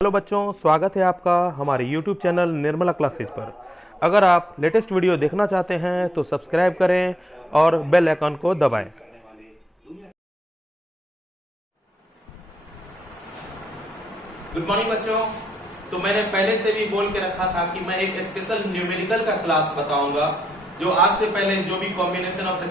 Hello बच्चों, स्वागत है आपका हमारे YouTube चैनल निर्मला क्लासेज पर। अगर आप लेटेस्ट वीडियो देखना चाहते हैं तो सब्सक्राइब करें और बेल आइकन को दबाएं। गुड मॉर्निंग बच्चों। तो मैंने पहले से भी बोल के रखा था कि मैं एक स्पेशल न्यूमेरिकल का क्लास बताऊंगा, जो आज से पहले जो भी कॉम्बिनेशन ऑफ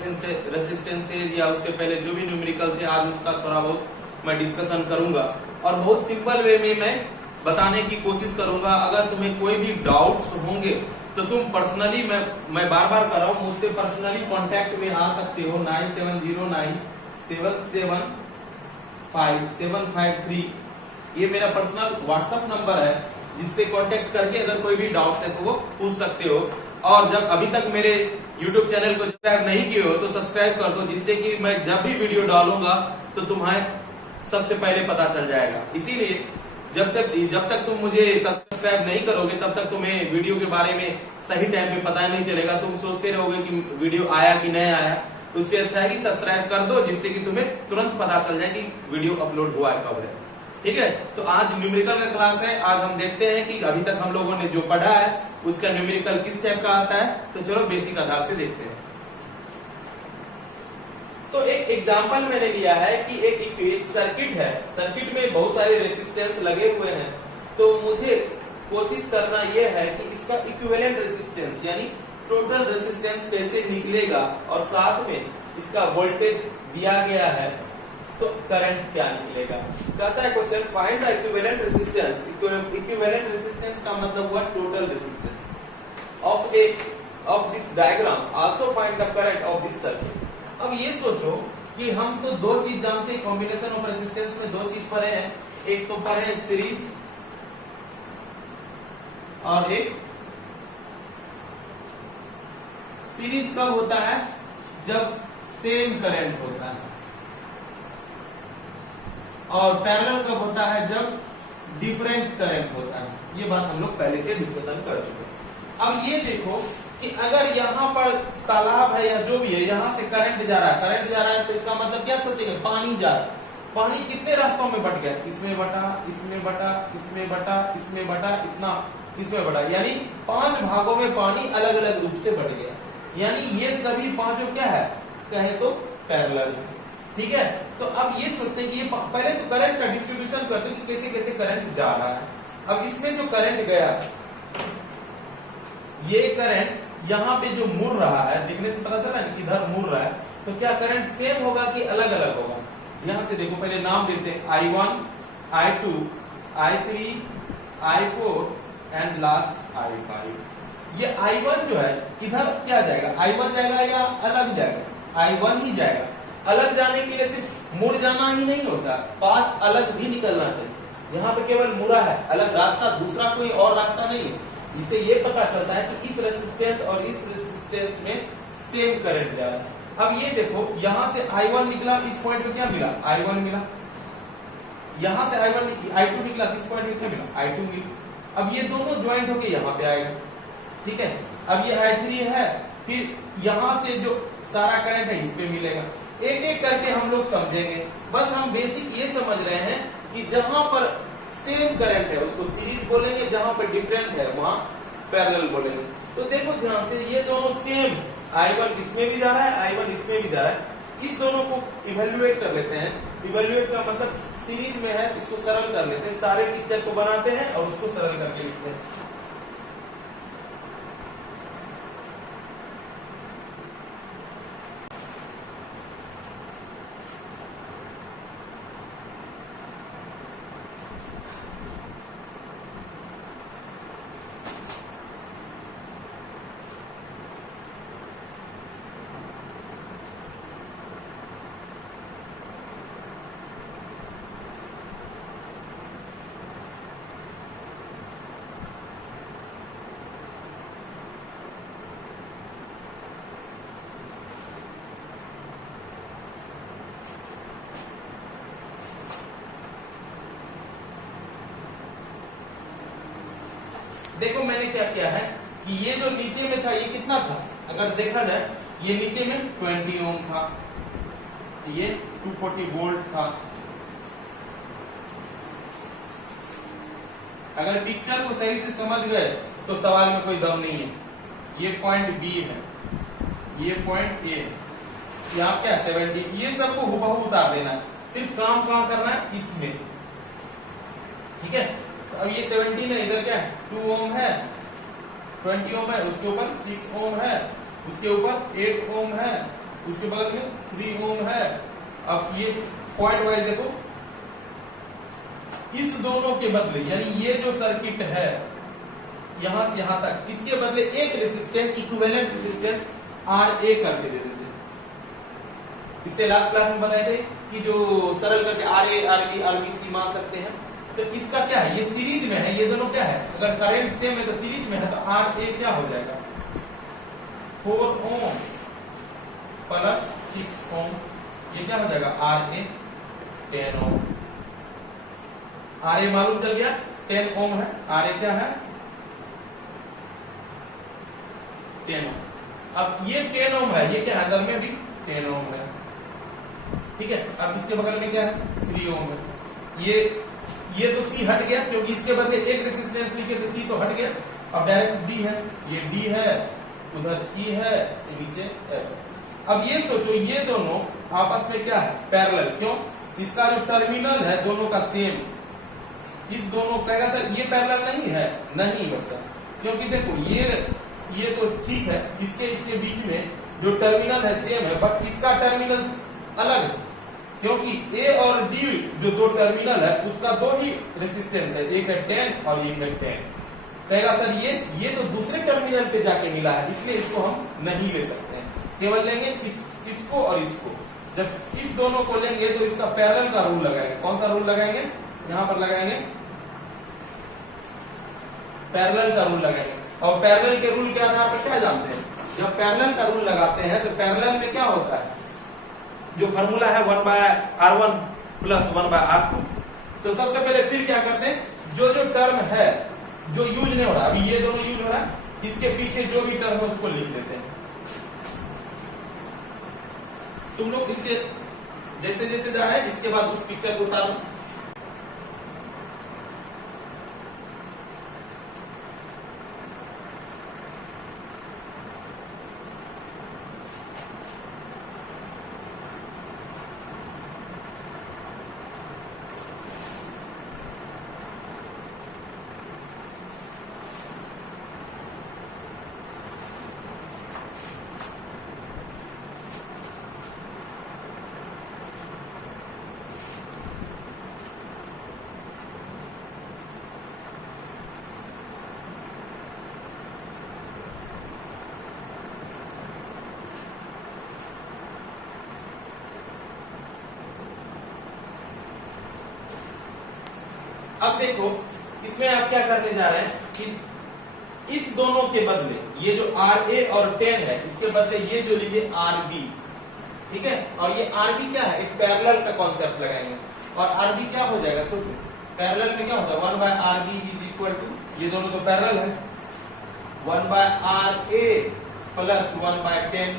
रेसिस्टेंसेज या उससे पहले जो भी न्यूमेरिकल थे, आज उसका थोड़ा बहुत मैं डिस्कशन करूंगा और बहुत सिंपल वे में मैं बताने की कोशिश करूंगा। अगर तुम्हें कोई भी डाउट्स होंगे तो तुम पर्सनली, मैं बार बार कर रहा हूँ, मुझसे पर्सनली कांटेक्ट में आ सकते हो। 9709775753 ये मेरा पर्सनल व्हाट्सएप नंबर है, जिससे कांटेक्ट करके अगर कोई भी डाउट्स है तो वो पूछ सकते हो। और जब अभी तक मेरे YouTube चैनल को सब्सक्राइब नहीं किए हो तो सब्सक्राइब कर दो, जिससे कि मैं जब भी वीडियो डालूंगा तो तुम्हें सबसे पहले पता चल जाएगा। इसीलिए जब तक तुम मुझे सब्सक्राइब नहीं करोगे तब तक तुम्हें वीडियो के बारे में सही टाइम पे पता नहीं चलेगा। तुम सोचते रहोगे कि वीडियो आया कि नहीं आया। उससे अच्छा है कि सब्सक्राइब कर दो, जिससे कि तुम्हें तुरंत पता चल जाए कि वीडियो अपलोड हुआ है, कब है। ठीक है, तो आज न्यूमेरिकल का क्लास है। आज हम देखते हैं कि अभी तक हम लोगों ने जो पढ़ा है उसका न्यूमेरिकल किस टाइप का आता है। तो चलो बेसिक आधार से देखते हैं। तो एक एग्जांपल मैंने लिया है कि एक सर्किट है, सर्किट में बहुत सारे रेसिस्टेंस लगे हुए हैं। तो मुझे कोशिश करना यह है कि इसका इक्विवेलेंट रेसिस्टेंस यानी टोटल रेसिस्टेंस कैसे निकलेगा, और साथ में इसका वोल्टेज दिया गया है तो करंट क्या निकलेगा। कहता है question, find the equivalent resistance. Equivalent resistance का मतलब हुआ total resistance of this diagram, also find the current of this circuit. अब ये सोचो कि हम तो दो चीज जानते हैं, कॉम्बिनेशन ऑफ रेसिस्टेंस में दो चीज पढ़े हैं। एक तो पढ़े सीरीज और एक सीरीज कब होता है, जब सेम करंट होता है, और पैरेलल कब होता है, जब डिफरेंट करंट होता है। ये बात हम लोग पहले से डिस्कशन कर चुके हैं। अब ये देखो कि अगर यहाँ पर तालाब है या जो भी है, यहाँ से करंट जा रहा है, तो इसका मतलब क्या सोचेंगे, पानी जा रहा है। पानी कितने रास्तों में बट गया, इसमें बटा, इसमें बटा, इसमें बटा, इसमें बटा, इतना इसमें बटा, यानी 5 भागों में पानी अलग अलग रूप से बट गया। यानी ये सभी पांचों क्या है, कहे तो पैरेलल। ठीक है, तो अब ये सोचते हैं कि ये पहले तो करंट का डिस्ट्रीब्यूशन करते हैं कि कैसे कैसे करंट जा रहा है। अब इसमें जो करंट गया, ये करंट यहाँ पे जो मुड़ रहा है, देखने से पता चला कि इधर मुड़ रहा है, तो क्या करंट सेम होगा कि अलग अलग होगा। यहां से देखो, पहले नाम देते हैं I1, I2, I3, I4 and last I5। ये I1 जो है इधर क्या जाएगा, I1 जाएगा या अलग जाएगा, I1 ही जाएगा। अलग जाने के लिए सिर्फ मुड़ जाना ही नहीं होता, पाथ अलग भी निकलना चाहिए। यहाँ पे केवल मुड़ा है, अलग रास्ता, दूसरा कोई और रास्ता नहीं है। इससे ये पता चलता है कि इस रेसिस्टेंस और इस रेसिस्टेंस में सेम करंट जा रहा है। अब ये देखो, यहां से I1 निकला, इस पॉइंट पे क्या मिला, I1 मिला। यहां से I2 निकला, इस पॉइंट पे क्या मिला, I2 मिला। अब ये दोनों ज्वाइंट होके यहाँ पे आएगा। ठीक है, अब ये I3 है, फिर यहां से जो सारा करंट है इस पे मिलेगा। एक एक करके हम लोग समझेंगे। बस हम बेसिक ये समझ रहे हैं कि जहां पर सेम करंट है उसको सीरीज बोलेंगे, जहां पर डिफरेंट है वहां पैरेलल बोलेंगे। तो देखो ध्यान से, ये दोनों सेम, I1 इसमें भी जा रहा है, I1 इसमें भी जा रहा है। इस दोनों को इवेल्युएट कर लेते हैं। इवेल्युएट का मतलब सीरीज में है, इसको सरल कर लेते हैं। सारे पिक्चर को बनाते हैं और उसको सरल करके लिखते हैं। देखो मैंने क्या किया है कि ये जो नीचे में था ये कितना था, अगर देखा जाए ये नीचे में 20 ओम था, ये 240 वोल्ट था, अगर पिक्चर को सही से समझ गए तो सवाल में कोई दम नहीं है। ये पॉइंट बी है, ये पॉइंट ए है, यहाँ क्या 70, ये सबको हुबहू उतार देना है, सिर्फ काम कहाँ करना है इसमें, ठीक है। तो अब ये 17 है, इधर क्या है 2 ओम है, 20 ओम है, उसके ऊपर 6 ओम है, उसके ऊपर 8 ओम है, उसके बगल में 3 ओम है। अब ये पॉइंट वाइज देखो, इस दोनों के बदले यानी ये जो सर्किट है यहां से यहां तक, इसके बदले एक रेसिस्टेंस इक्विवेलेंट रेसिस्टेंस RA करके दे देते हैं। इससे लास्ट क्लास में बताए थे कि जो सरल करके RA RB RBC मान सकते हैं। तो इसका क्या है, ये सीरीज में है, ये दोनों क्या है, अगर करंट सेम है तो सीरीज में है, तो RA क्या हो जाएगा 4 ओम प्लस 6 ओम, ये क्या हो जाएगा RA 10 ओम। RA मालूम चल गया 10 ओम है, RA क्या है 10 ओम। अब ये 10 ओम है, ये क्या है अंदर में भी 10 ओम है, ठीक है। अब इसके बगल में क्या है 3 ओम है। ये तो C हट गया क्योंकि इसके बदले एक रेसिस्टेंस लिखे तो C तो हट गया। अब डायरेक्ट D है, ये D है, उधर E है, नीचे F। अब ये सोचो ये दोनों आपस में क्या है पैरेलल, क्यों, इसका जो टर्मिनल है दोनों का सेम, इस दोनों कहेगा सर ये पैरेलल नहीं है, नहीं बच्चा, क्योंकि देखो ये तो ठीक है, इसके बीच में जो टर्मिनल है सेम है, बट इसका टर्मिनल अलग है, क्योंकि A और D जो दो टर्मिनल है उसका दो ही रेसिस्टेंस है, एक है 10 और एक है 10। कहेगा सर ये तो दूसरे टर्मिनल पे जाके मिला है, इसलिए इसको हम नहीं ले सकते हैं, केवल लेंगे इसको और इसको। जब इस दोनों को लेंगे तो इसका पैरेलल का रूल लगाएंगे। कौन सा रूल लगाएंगे, यहां पर लगाएंगे पैरेलल का रूल लगाएंगे। और पैरेलल के रूल के आधार पर क्या जानते हैं, जब पैरेलल का रूल लगाते हैं तो पैरेलल में क्या होता है, जो फॉर्मूला है 1/R1 प्लस 1/R2। तो सबसे पहले फिर क्या करते हैं, जो टर्म है जो यूज नहीं हो रहा, अभी ये दोनों यूज हो रहा है, इसके पीछे जो भी टर्म है उसको लिख देते हैं। तुम लोग इसके जैसे जैसे जा रहे हैं इसके बाद उस पिक्चर को उतारो। अब देखो इसमें आप क्या करने जा रहे हैं कि इस दोनों के बदले ये जो RA और 10 है इसके बदले ये जो लिखे RB, ठीक है। और ये RB क्या है, एक पैरेलल का कॉन्सेप्ट लगाएंगे। और RB क्या हो जाएगा, सोचो पैरेलल में क्या होता है 1/RB इज इक्वल टू, ये दोनों तो पैरेलल है, 1/RA प्लस 1/10।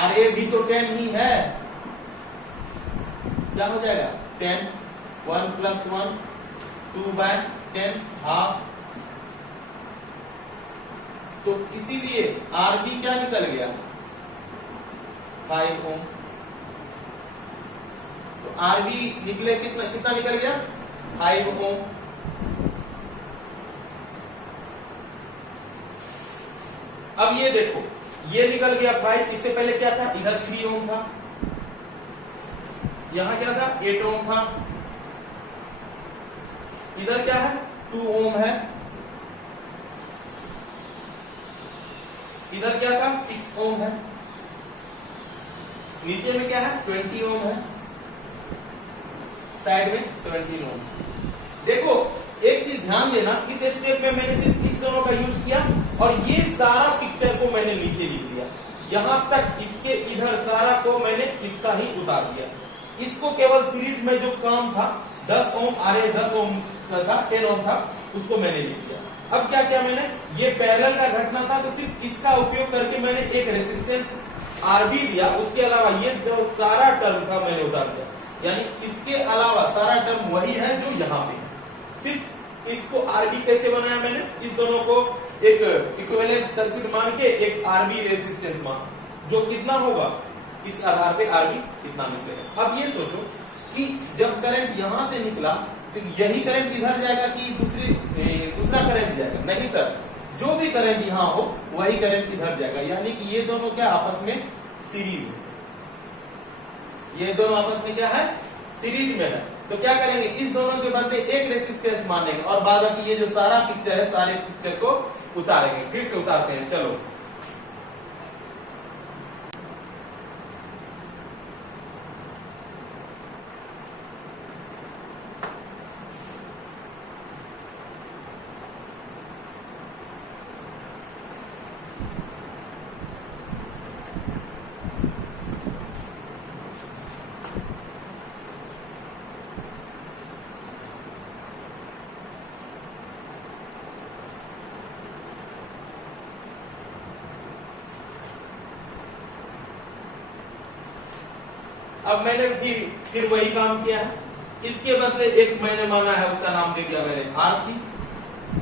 RA भी तो 10 ही है, क्या हो जाएगा 10, 1 प्लस 1 2/10 हाफ। तो इसीलिए RB क्या निकल गया 5 ओम। तो RB निकले कितना निकल गया 5 ओम। अब ये देखो ये निकल गया 5, इससे पहले क्या था, इधर 3 ओम था, यहां क्या था 8 ओम था, इधर क्या है 2 ओम है, इधर क्या था 6 ओम है, नीचे में क्या है 20 ओम है, साइड में 17 ओम। देखो एक चीज ध्यान देना, इस स्टेप में मैंने सिर्फ इस दोनों का यूज किया और ये सारा पिक्चर को मैंने नीचे लिख दिया, यहां तक इसके इधर सारा को मैंने इसका ही उतार दिया। इसको केवल सीरीज में जो काम था 10 ओम RA 10 ओम था 10 ओम था उसको मैंने लिख दिया। अब क्या किया मैंने, ये पैरेलल का घटना था तो सिर्फ इसका उपयोग करके मैंने एक रेसिस्टेंस RB दिया, उसके अलावा ये जो सारा टर्म था मैंने उतार दिया, यानी इसके अलावा सारा टर्म वही है जो यहाँ पे, सिर्फ इसको आरबी कैसे बनाया मैंने, इस दोनों को एक इक्विवेलेंट सर्किट मान के एक आरबी रेजिस्टेंस मान, जो कितना होगा इस आधार पे आरबी कितना निकलेगा। अब ये सोचो कि जब करंट यहां से निकला तो यही करंट इधर जाएगा कि दूसरा करंट जाएगा? नहीं सर, जो भी करंट यहां हो वही करंट इधर जाएगा, यानी कि ये दोनों क्या आपस में सीरीज है, ये दोनों आपस में क्या है सीरीज में है। तो क्या करेंगे, इस दोनों के बदले एक रेसिस्टेंस मानेंगे और बाद बाकी ये जो सारा पिक्चर है सारे पिक्चर को उतारेंगे। फिर से उतारते हैं, चलो। अब मैंने फिर वही काम किया है, इसके बदले एक मैंने माना है, उसका नाम दे दिया मैंने आरसी,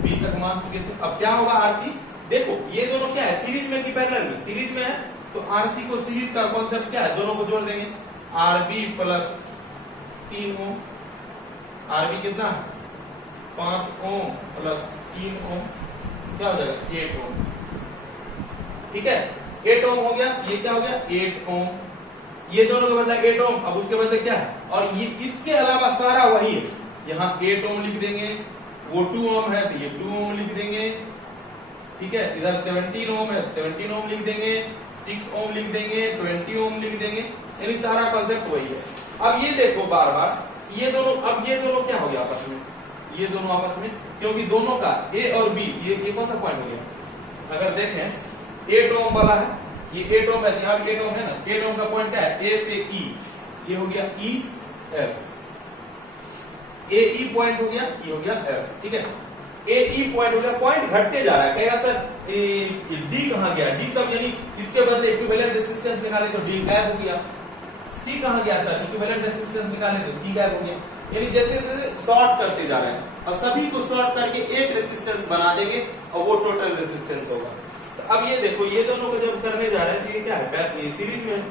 बी तक मान चुके थे। अब क्या होगा आरसी, देखो ये दोनों क्या है सीरीज में कि पैरेलल में, सीरीज में है तो आरसी को सीरीज का कॉन्सेप्ट क्या है, दोनों को जोड़ देंगे, आरबी प्लस 3 ओम, आरबी कितना है 5 ओम प्लस 3 ओम, क्या हो जाएगा 8 ओम, ठीक है 8 ओम हो गया, ये क्या हो गया 8 ओम, ये दोनों का बदला 8 ओम, अब उसके बदले क्या है, और ये इसके अलावा सारा वही है, यहाँ 8 ओम लिख देंगे, वो 2 ओम है तो ये 2 ओम लिख देंगे, ठीक है, इधर 17 ओम है 17 ओम लिख देंगे, 6 ओम लिख देंगे, 20 ओम लिख देंगे, यानी सारा कॉन्सेप्ट वही है। अब ये देखो बार बार ये दोनों, अब ये दोनों क्या हो गया आपस में, ये दोनों आपस में, क्योंकि दोनों का ए और बी, ये कौन सा पॉइंट हो गया, अगर देखें 8 ओम वाला है, ये 8 ओम है, यहाँ 8 ओम है ना, 8 ओम का पॉइंट क्या है, ए से ई, ये हो गया ई एफ, ए ई पॉइंट हो गया, ये हो गया एफ, ठीक है, ए ई पॉइंट हो गया, पॉइंट घटते जा रहा है, कहेगा सर डी कहां गया, डी सब यानी इसके बदले इक्विवेलेंट रेजिस्टेंस निकाले तो डी गायब हो गया, सी कहां गया सर, इक्विवेलेंट रेजिस्टेंस निकाले तो सी गायब हो गया, यानी जैसे जैसे सॉर्ट करते जा रहे हैं, और सभी को सॉर्ट करके एक रेजिस्टेंस बना देंगे और वो टोटल रेजिस्टेंस होगा। अब ये देखो ये दोनों को जब करने जा रहे हैं तो ये क्या है, ये सीरीज में,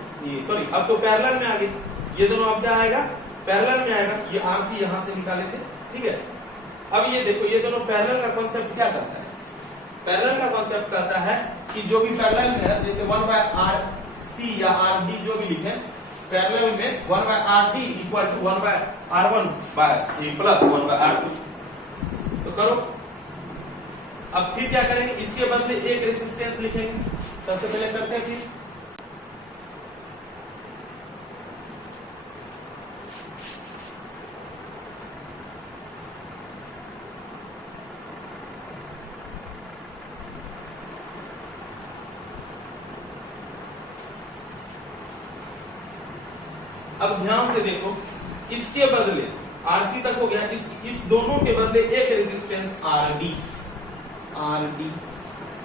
सॉरी अब तो पैरेलल में आ गए, ये दोनों अब क्या आएगा पैरेलल में आएगा, ये आरसी यहां से निकाले थे, ठीक है। अब ये देखो ये दोनों पैरेलल का कॉन्सेप्ट क्या करता है, पैरेलल का कॉन्सेप्ट कहता है कि जो भी पैरेलल में है, जैसे 1/RC या RD जो भी लिखे, पैरेलल में 1/RD equal to 1/R1 plus 1/R2, तो करो। अब फिर क्या करेंगे, इसके बदले एक रेजिस्टेंस लिखेंगे, सबसे पहले करते हैं फिर, अब ध्यान से देखो, इसके बदले आरसी तक हो गया, इस दोनों के बदले एक रेजिस्टेंस आरडी, आरडी,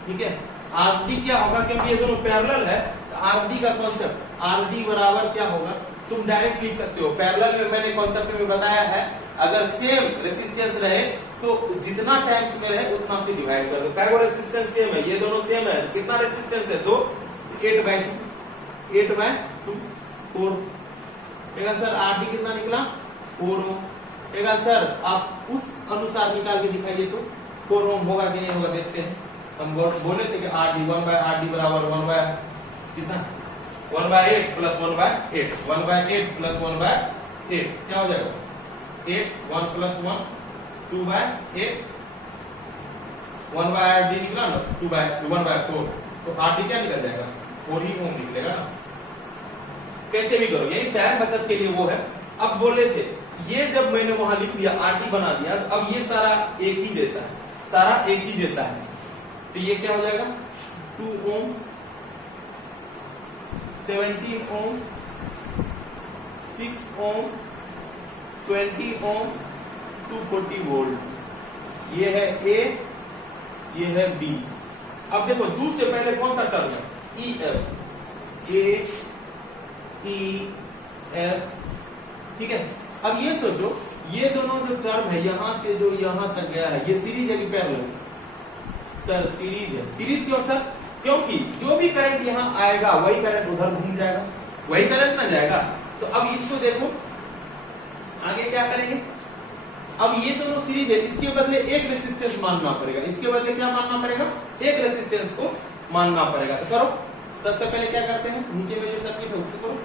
ठीक है, आरडी क्या होगा, क्योंकि ये दोनों पैरेलल है, तो आरडी का कॉन्सेप्ट आरडी बराबर क्या होगा, तुम डायरेक्ट लिख सकते हो, पैरेलल में मैंने कॉन्सेप्ट में बताया है, अगर सेम रेजिस्टेंस रहे तो जितना टाइम्स में रहे उतना से डिवाइड कर दो, क्या रेजिस्टेंस सेम है, ये दोनों सेम है, कितना रेजिस्टेंस है 2, 8/2 4, सर आरडी कितना निकला 4 ओम, सर आप उस अनुसार निकाल के दिखाइए तो 4 ओम होगा कि नहीं होगा, देखते हैं। हम बोले थे कि RD 1/RD बराबर 1 कितना 1/8 प्लस 1/8, 1/8 प्लस 1/8 क्या हो जाएगा 8, 1 प्लस 1 2/8, 1/RD निकला ना 1/4, तो RD क्या निकल जाएगा 4 ही ओम निकलेगा ना, कैसे भी करो, यही टाइम बचत के लिए वो है। अब बोले थे ये जब मैंने वहां लिख दिया RD बना दिया, तो अब ये सारा एक ही जैसा है, सारा एक ही जैसा है, तो ये क्या हो जाएगा 2 ओम, 17 ओम, 6 ओम, 20 ओम, 240 वोल्ट, ये है A, ये है B। अब देखो 2 से पहले कौन सा टर्म है EF, A E F, ठीक है। अब ये सोचो ये दोनों जो टर्म है यहां से जो यहां तक गया है, ये सीरीज है कि पैरेलल? सर सीरीज है। सीरीज क्यों सर? क्योंकि जो भी करंट यहाँ आएगा वही करंट उधर घूम जाएगा, वही करंट ना जाएगा। तो अब इसको देखो आगे क्या करेंगे। अब ये दोनों सीरीज है, इसके बदले एक रेसिस्टेंस मानना पड़ेगा। इसके बदले क्या मानना पड़ेगा? एक रेसिस्टेंस को मानना पड़ेगा। तो करो, सबसे पहले क्या करते हैं, नीचे में जो सर्किट है उसको करो।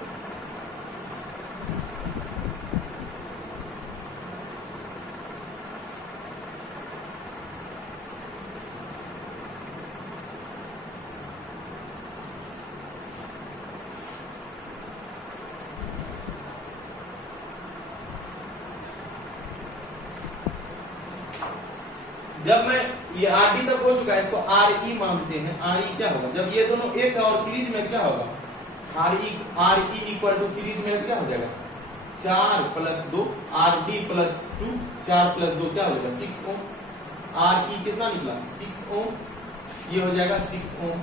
जब मैं ये आरडी तक हो चुका है, इसको आर ई मानते हैं। आर ई क्या होगा? जब ये दोनों एक है और सीरीज में क्या होगा? R E equal to series में क्या हो जाएगा? 4 + 2 आर डी + 2, 4 + 2 क्या हो जाएगा? 6 ओम। आर ई कितना निकला? 6 ओम। ये हो जाएगा 6 ओम।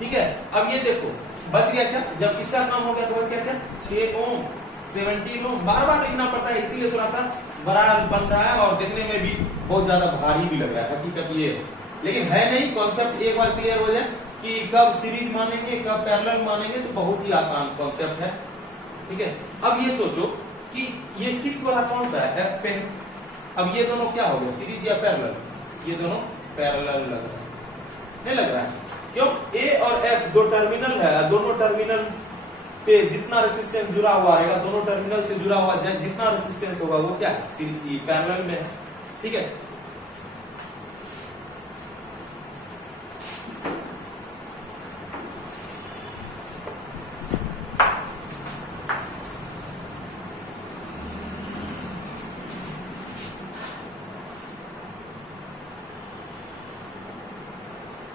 ठीक है, अब ये देखो बच गया क्या? जब इसका काम हो गया तो बच गया क्या? 6 ओम, 17 ओम। बार बार लिखना पड़ता है, इसीलिए थोड़ा सा बड़ा बन रहा है और देखने में भी बहुत ज्यादा भारी भी लग रहा है। हकीकत ये है, लेकिन है नहीं। कॉन्सेप्ट एक बार क्लियर हो जाए कि कब सीरीज मानेंगे कब पैरेलल मानेंगे, तो बहुत ही आसान कॉन्सेप्ट है। ठीक है, अब ये सोचो कि ये 6 वाला कौन सा है? एफ पे। अब ये दोनों क्या हो गया? सीरीज या पैरेलल? ये दोनों पैरेलल लग रहा है, नहीं लग रहा है? क्यों? ए और एफ दो टर्मिनल है, दोनों टर्मिनल पे जितना रेसिस्टेंस जुड़ा हुआ रहेगा, दोनों टर्मिनल से जुड़ा हुआ जितना रेसिस्टेंस होगा वो क्या है? पैरेलल में है। ठीक है,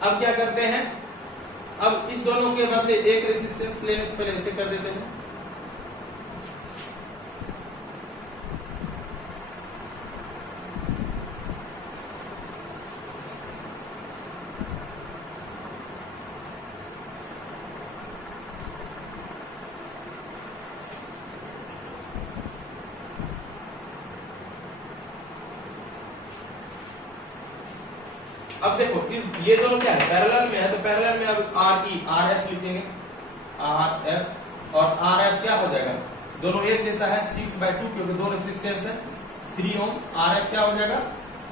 अब क्या करते हैं? अब इस दोनों के बदले एक रेसिस्टेंस लेने से पहले ऐसे कर देते हैं। अब देखो ये दोनों क्या है? पैरेलल में है, तो पैरेलल में अब आर ई आर एफ लिखेंगे। आर एफ और आर एफ क्या हो जाएगा? दोनों एक जैसा है, 6/2 क्योंकि दो रेसिस्टेंस है। 3 ओम। आर एफ क्या हो जाएगा?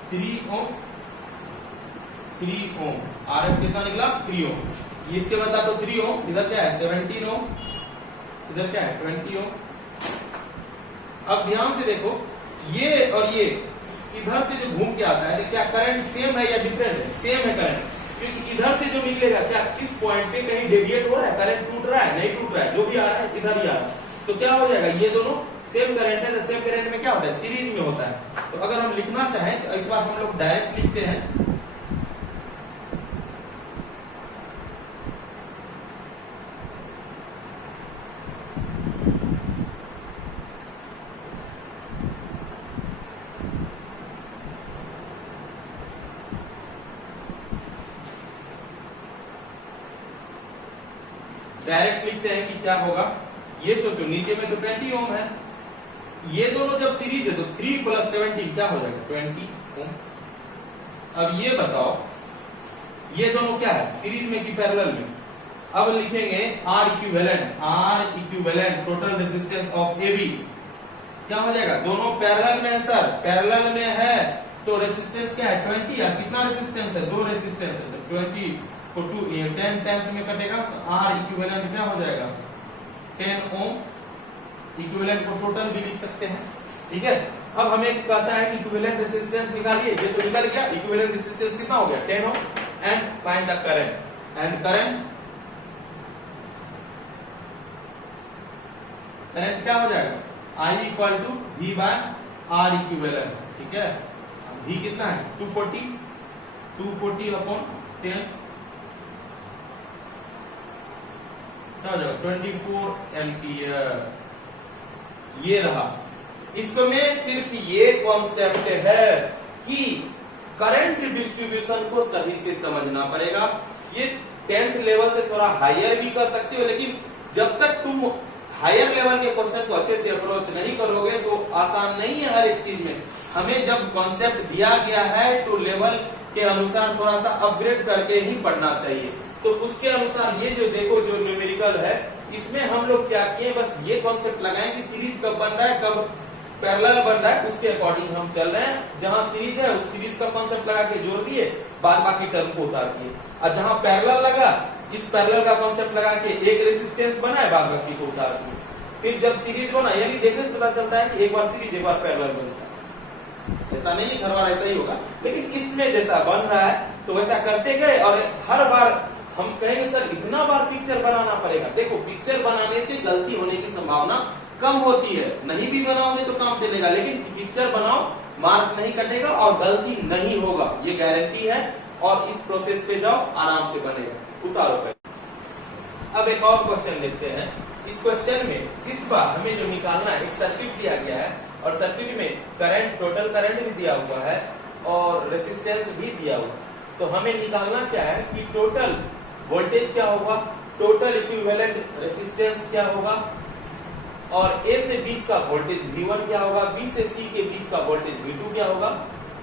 3 ओम। 3 ओम। आर एफ कितना निकला? 3 ओम। इसके बाद तो 3 ओम, इधर क्या है? 17 ओम, इधर क्या है? 20 ओम। अब ध्यान से देखो, ये और ये इधर से जो घूम के आता है, क्या करंट सेम है या डिफरेंट है? सेम है करंट, क्योंकि इधर से जो निकलेगा क्या इस पॉइंट पे कहीं डेविएट हो रहा है? करंट टूट रहा है? नहीं टूट रहा है, जो भी आ रहा है इधर ही आ रहा है। तो क्या हो जाएगा? ये दोनों सेम करंट है, तो सेम करंट में क्या होता है? सीरीज में होता है। तो अगर हम लिखना चाहें तो इस बार हम लोग डायरेक्ट लिखते हैं। डायरेक्ट लिखते हैं कि क्या होगा। ये सोचो, नीचे में तो 20 ओम है, ये दोनों जब सीरीज है तो 3 + 17 क्या हो जाएगा? 20 ओम। अब ये बताओ, ये दोनों क्या है? सीरीज में कि पैरेलल में? अब लिखेंगे R equivalent total resistance of A B क्या हो जाएगा? दोनों पैरेलल में है सर, पैरेलल में है तो रेसिस्टेंस क्या है? 20। या कितना रेसिस्टेंस है? दो रेसिस्टेंस है, 20 को 10 टाइम्स में कटेगा, तो आर इक्विवेलेंट क्या हो जाएगा? 10 ओम। इक्विवेलेंट को टोटल भी लिख सकते हैं। ठीक है, अब हमें कहता है कि इक्विवेलेंट रेसिस्टेंस निकालिए। ये तो निकल गया। इक्विवेलेंट रेसिस्टेंस कितना हो गया? 10 ohm. And find the current. And current क्या हो जाएगा? I = V/R equivalent. ठीक है, V कितना है? 240/10 क्या हो जाएगा? 24 एम्पियर। ये रहा। इसमें सिर्फ ये कॉन्सेप्ट है कि करंट डिस्ट्रीब्यूशन को सही से समझना पड़ेगा। ये 10th लेवल से थोड़ा हायर भी कर सकते हो, लेकिन जब तक तुम हायर लेवल के क्वेश्चन को अच्छे से अप्रोच नहीं करोगे तो आसान नहीं है हर एक चीज में। हमें जब कॉन्सेप्ट दिया गया है तो लेवल के अनुसार थोड़ा सा अपग्रेड करके ही पढ़ना चाहिए। तो उसके अनुसार ये जो देखो जो न्यूमेरिकल है इसमें हम लोग क्या किए, बस ये कॉन्सेप्ट लगाए कि सीरीज कब बन रहा है, कब पैरेलल बन रहा है, उसके अकॉर्डिंग हम चल रहे हैं। जहां सीरीज है उस सीरीज का कॉन्सेप्ट लगा के जोड़ दिए, बाद बाकी टर्म को उतार दिए। और जहां पैरेलल लगा, इस पैरेलल का कॉन्सेप्ट लगा के एक रेसिस्टेंस बना है, बाद बाकी को उतार दिए। फिर जब सीरीज बना, यानी देखने से पता चलता है कि एक बार सीरीज एक बार पैरेलल बनता है। ऐसा नहीं हर बार ऐसा ही होगा, लेकिन इसमें जैसा बन रहा है तो वैसा करते गए और हर बार हम कहेंगे सर इतना बार पिक्चर बनाना पड़ेगा। देखो पिक्चर बनाने से गलती होने की संभावना कम होती है, नहीं भी बनाओगे तो काम चलेगा, लेकिन पिक्चर बनाओ, मार्क नहीं कटेगा और गलती नहीं होगा, ये गारंटी है। और इस प्रोसेस पे जाओ, आराम से बनेगा। उतारो पहले। अब एक और क्वेश्चन देखते हैं। इस क्वेश्चन में इस बार हमें जो निकालना है, एक सर्किट दिया गया है और सर्किट में करंट, टोटल करंट भी दिया हुआ है और रेसिस्टेंस भी दिया हुआ है। तो हमें निकालना क्या है कि टोटल वोल्टेज क्या होगा, टोटल इक्विवेलेंट रेसिस्टेंस क्या होगा और A से बीच का वोल्टेज V1 क्या होगा, B से C के बीच का वोल्टेज V2 क्या होगा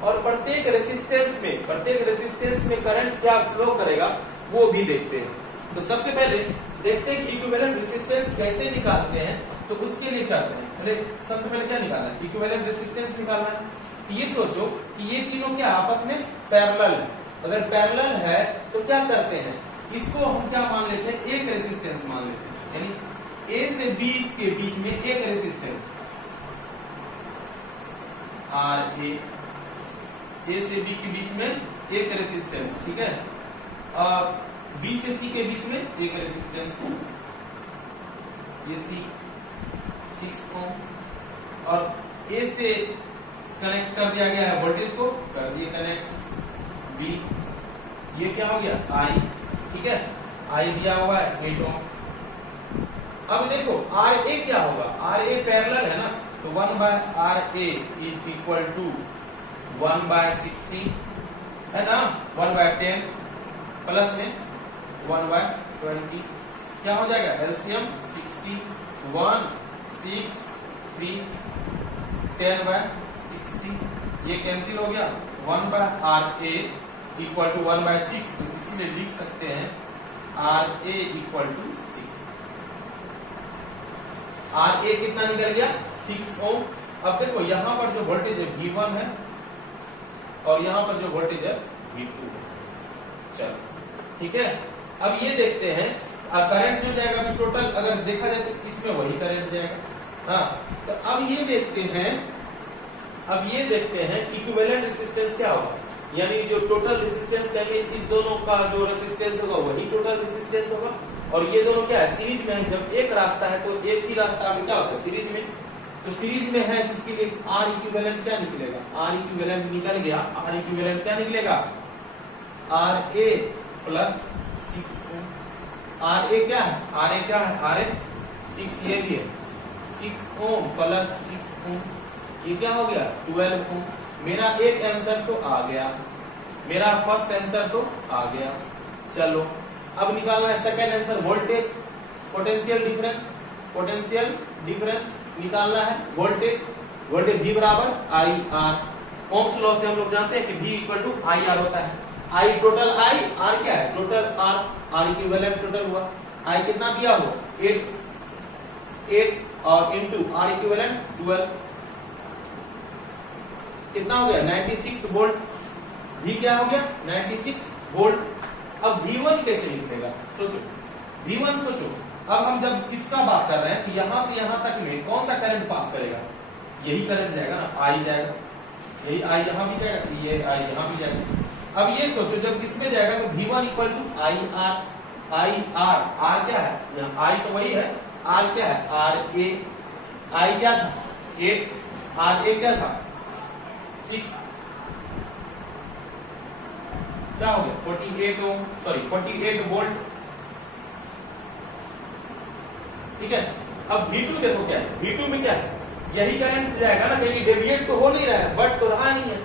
और प्रत्येक रेसिस्टेंस में करंट क्या फ्लो करेगा वो भी देखते हैं। तो सबसे पहले देखते हैं कि इक्विवेलेंट रेसिस्टेंस कैसे निकालते हैं। तो उसके लिए करते हैं, पहले सबसे पहले क्या निकालना है, इक्विवेलेंट रेसिस्टेंस निकालना है। ये सोचो कि ये तीनों क्या आपस में पैरेलल है। अगर पैरेलल है तो क्या करते हैं, इसको हम क्या मान लेते हैं, एक रेसिस्टेंस मान लेते हैं। यानी A से B के बीच में एक रेसिस्टेंस RA, A से B के बीच में एक रेसिस्टेंस, ठीक है। और B से C के बीच में एक रेसिस्टेंस, ये C 6 ओम। और A से कनेक्ट कर दिया गया है वोल्टेज को, कर दिए कनेक्ट। B ये क्या हो गया I, ठीक है, I दिया हुआ है 8 ओम। अब देखो RA क्या होगा, RA पैरेलल है ना, तो 1/RA इज इक्वल टू 1/60 है ना, 1/10 प्लस में 1/20 क्या हो जाएगा, एलसीएम 60 1 6 3 10/60, ये कैंसिल हो गया। 1/RA इक्वल टू 1/6, तो इसीलिए लिख सकते हैं RA इक्वल टू 6। RA कितना निकल गया, 6 ओम। अब देखो यहाँ पर जो वोल्टेज है V1 है और यहाँ पर जो वोल्टेज है V2 है। चलो ठीक है, अब ये देखते हैं करंट जो जाएगा अभी टोटल अगर देखा जाए तो इसमें वही करंट जाएगा। हाँ, तो अब ये देखते हैं इक्विवेलेंट रेसिस्टेंस क्या होगा, यानी जो टोटल रेसिस्टेंस कहेंगे इस दोनों का जो रेसिस्टेंस होगा वही टोटल रेसिस्टेंस होगा। और ये दोनों क्या है, सीरीज में है। जब एक रास्ता है तो एक ही रास्ता में क्या होता है, सीरीज में। तो सीरीज में है जिसके लिए R इक्विवेलेंट क्या निकलेगा, R इक्विवेलेंट निकल गया। R इक्विवेलेंट क्या निकलेगा, RA प्लस 6 ओम। RA क्या है, RA 6, ये भी है 6 ओम प्लस 6 ओम, ये क्या हो गया 12 ओम। मेरा एक आंसर तो आ गया, मेरा फर्स्ट आंसर तो आ गया। चलो अब निकालना है second answer, voltage potential difference निकालना है। वोल्टेज V बराबर IR, ओम्स लॉ से हम लोग जानते हैं कि V इक्वल टू IR होता है। I टोटल I, R क्या है, टोटल R इक्विवेलेंट टोटल हुआ। I कितना दिया हुआ 8 और इनटू R इक्विवेलेंट 12, कितना हो गया 96 वोल्ट। V क्या हो गया 96 वोल्ट। अब V1 कैसे निकलेगा, सोचो। अब हम जब इसका बात कर रहे हैं कि यहां से यहां तक में कौन सा करंट पास करेगा, यही करंट जाएगा ना, I जाएगा, यही I यहां भी जाएगा, ये I यहां भी जाएगा। अब ये सोचो जब इसमें जाएगा तो V1 equal to IR, R क्या है, यहाँ I तो वही है, R क्या है RA, I क्या था 8, RA क्या था 6, क्या हो गया 48 वोल्ट, ठीक है। अब V2 देखो क्या है, V2 में क्या है, यही करंट जाएगा ना, कहीं डेविएट तो हो नहीं रहा है, बट तो रहा नहीं है।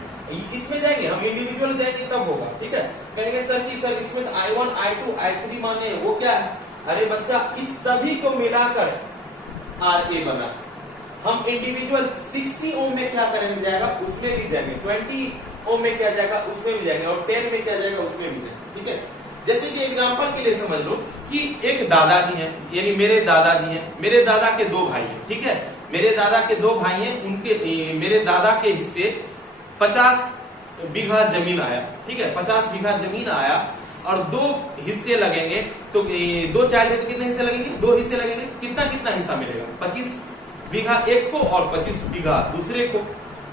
इसमें जाएंगे हम इंडिविजुअल जाएंगे तब होगा, ठीक है। कहेंगे सर इसमें I1 I2 I3 माने वो क्या है, अरे बच्चा इस सभी को मिलाकर RA बना। हम इंडिविजुअल 60 ओम में क्या करेंगे जाएगा उसमें भी जाएंगे, 20 ओम में क्या जाएगा उसमें भी जाएंगे, और 10 में क्या जाएगा उसमें भी जाएंगे। ठीक है, जैसे कि एग्जांपल के लिए समझ लो कि एक दादाजी हैं, यानी मेरे दादाजी हैं, मेरे दादा के 2 भाई हैं। ठीक है, मेरे दादा के 2 भाई हैं, उनके मेरे दादा के हिस्से 50 बीघा जमीन आया। ठीक है, 50 बीघा जमीन आया और 2 हिस्से लगेंगे, तो 2 चाइल्ड है तो कितने हिस्से लगेंगे, 2 हिस्से लगेंगे, कितना कितना हिस्सा मिलेगा, 25 बीघा एक को और 25 बीघा दूसरे को।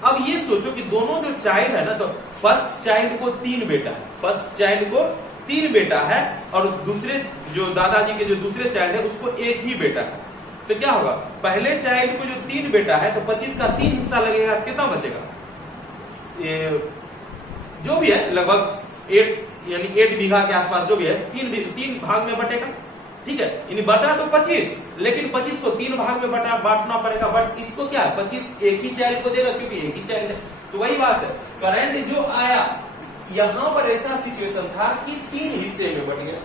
अब ये सोचो कि दोनों जो चाइल्ड है ना, तो फर्स्ट चाइल्ड को 3 बेटा है, फर्स्ट चाइल्ड को 3 बेटा है, और दूसरे जो दादाजी के जो दूसरे चाइल्ड है उसको 1 ही बेटा है। तो क्या होगा, पहले चाइल्ड को जो 3 बेटा है तो 25 का 3 हिस्सा लगेगा, कितना बचेगा, जो भी है लगभग 8 बीघा के आसपास जो भी है, 3 भाग में बटेगा। ठीक है, यानी बटा तो 25, लेकिन 25 को 3 भाग में बांटना पड़ेगा, बट इसको क्या है 25 एक ही चाइल्ड को देगा क्योंकि एक ही चाइल्ड है। तो वही बात है, करंट जो आया यहां पर ऐसा सिचुएशन था कि 3 हिस्से में बट गया,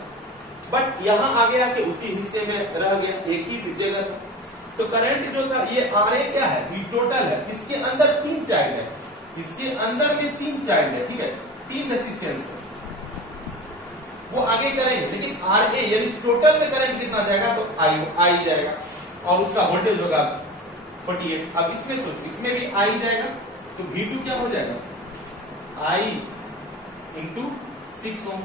बट यहां आ गया कि उसी हिस्से में रह गया, एक ही जगह था। तो करंट जो था ये RA क्या है, ये टोटल है, इसके अंदर 3 चाइल्ड है, इसके अंदर में 3 चाइल्ड है। ठीक है, 3 रेसिस्टेंस है, वो आगे करेंगे, लेकिन RA यानी टोटल में करंट कितना जाएगा, तो I जाएगा, और उसका वोल्टेज होगा 48। अब इसमें सोचो, इसमें भी I जाएगा, तो V2 क्या हो जाएगा, I इंटू 6 ओम,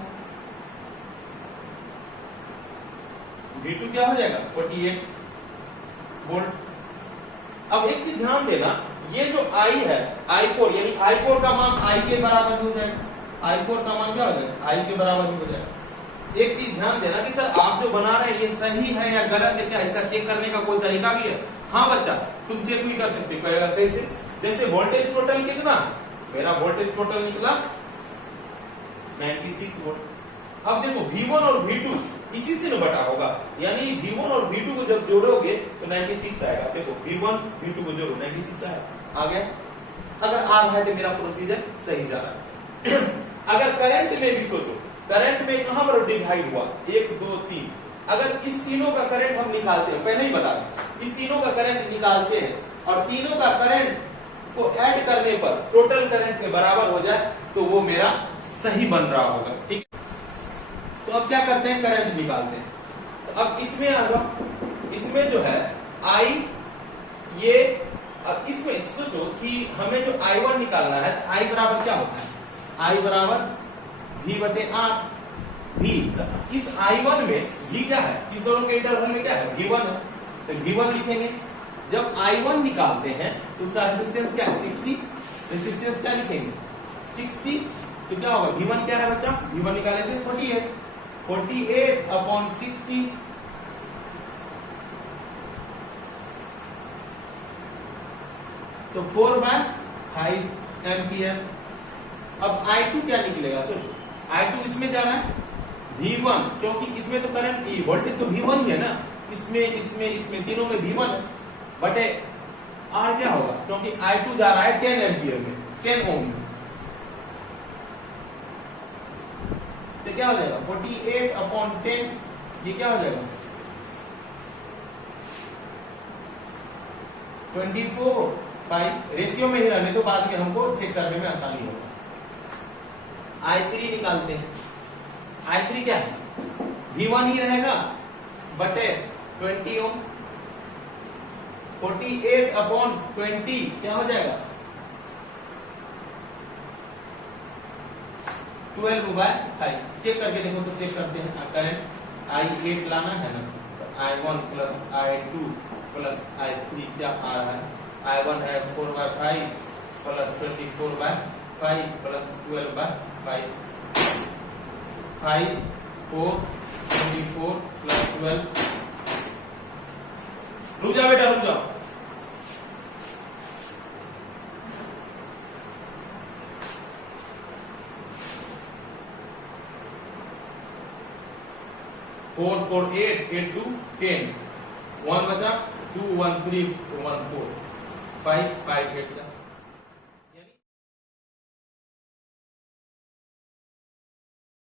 V2 क्या हो जाएगा 48 वोल्ट। अब एक चीज ध्यान देना, ये जो I है I4, यानी I4 का मान I के बराबर हो जाएगा, I4 का मान क्या हो जाएगा, I के बराबर हो जाएगा। एक चीज ध्यान देना कि सर आप जो बना रहे हैं ये सही है या गलत है, क्या इसका चेक करने का कोई तरीका भी है? हाँ बच्चा, तुम चेक भी कर सकते हो। कैसे? जैसे वोल्टेज टोटल कितना, मेरा वोल्टेज टोटल निकला 96 वोल्ट। अब देखो V1 और V2 इसी से न बटा होगा, यानी V1 और V2 को जब जोड़ोगे तो 96 आएगा। देखो V1 V2 को जोड़ो 96 आएगा, आ गया। अगर आ रहा है तो मेरा प्रोसीजर सही जा रहा है। अगर करंट में भी सोचो, करंट में कहां पर डिवाइड हुआ, 1 2 3, अगर इस तीनों का करंट हम निकालते हैं, पहले ही बता दें, इस तीनों का करंट निकालते हैं और तीनों का करंट को ऐड करने पर टोटल करंट के बराबर हो जाए तो वो मेरा सही बन रहा होगा। ठीक, तो अब क्या करते हैं, करंट निकालते हैं। तो अब इसमें आ जाओ, इसमें जो है I ये, अब इसमें सोचो कि हमें जो I1 निकालना है, तो I बराबर क्या होता है, I बराबर V/R। V, इस I1 में V क्या है, इस दोनों के इंटरवल में क्या है, V1 है, तो V1 लिखेंगे। जब I1 निकालते हैं तो उसका रेजिस्टेंस क्या है, 60, रेजिस्टेंस क्या लिखेंगे 60, तो क्या होगा, V1 क्या है बच्चा, V1 निकाले थे 48, 48 अपॉन 60, तो 4/5 एम्पियर। अब I2 क्या निकलेगा, सोचो, I2 इसमें जाना है V1, क्योंकि इसमें तो करंट वोल्टेज तो V1 ही है ना, इसमें तीनों में V1 है, बटे R क्या होगा, क्योंकि I2 जा रहा है 10 एम्पियर में, 10 ओम में, तो क्या हो जाएगा 48 अपॉन 10, ये क्या हो जाएगा 24/5। रेशियो में ही रहने तो बाद में हमको चेक करने में आसानी होगा। I3 निकालते हैं, I3 क्या है, V1 ही रहेगा बटे 20 ओम, 48 अपॉन 20 क्या हो जाएगा 12/5। चेक करके देखो, तो चेक करते हैं, करंट I8 लाना है ना, तो I1 plus I2 plus I3 क्या आ रहा है, I1 है 4/5 प्लस 24/5 प्लस 12/5, 5 4 24 प्लस 12। रुक जाओ बेटा, रुक जाओ, फोर 4 8 8 2 10, 1 बचा, 2 1 3 1 4, 5 5 8